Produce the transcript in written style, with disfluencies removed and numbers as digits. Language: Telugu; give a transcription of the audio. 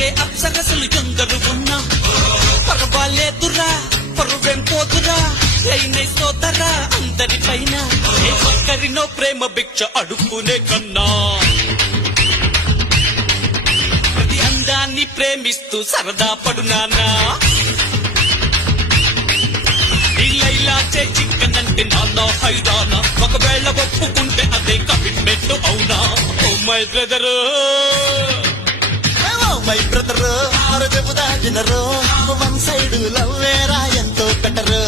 దొరికే అప్సరసలు ఎందరు ఉన్నా పర్వాలేదురా, పరువెం పోదురా, లైనే సోదరా అందరి పైన. ఏ ఒక్కరినో ప్రేమ భిక్ష అడుక్కునే కన్నా ప్రతి అందాన్ని ప్రేమిస్తూ సరదా పడునానా. ఇలా చిక్కనంటే నాన్న హైరానా, ఒకవేళ ఒప్పుకుంటే అదే కమిట్మెంట్ అవునా. Oh my brother, my brother, చెబుదా వినరు, వన్ సైడ్ లవ్ వేరా ఎంతో బెటరు.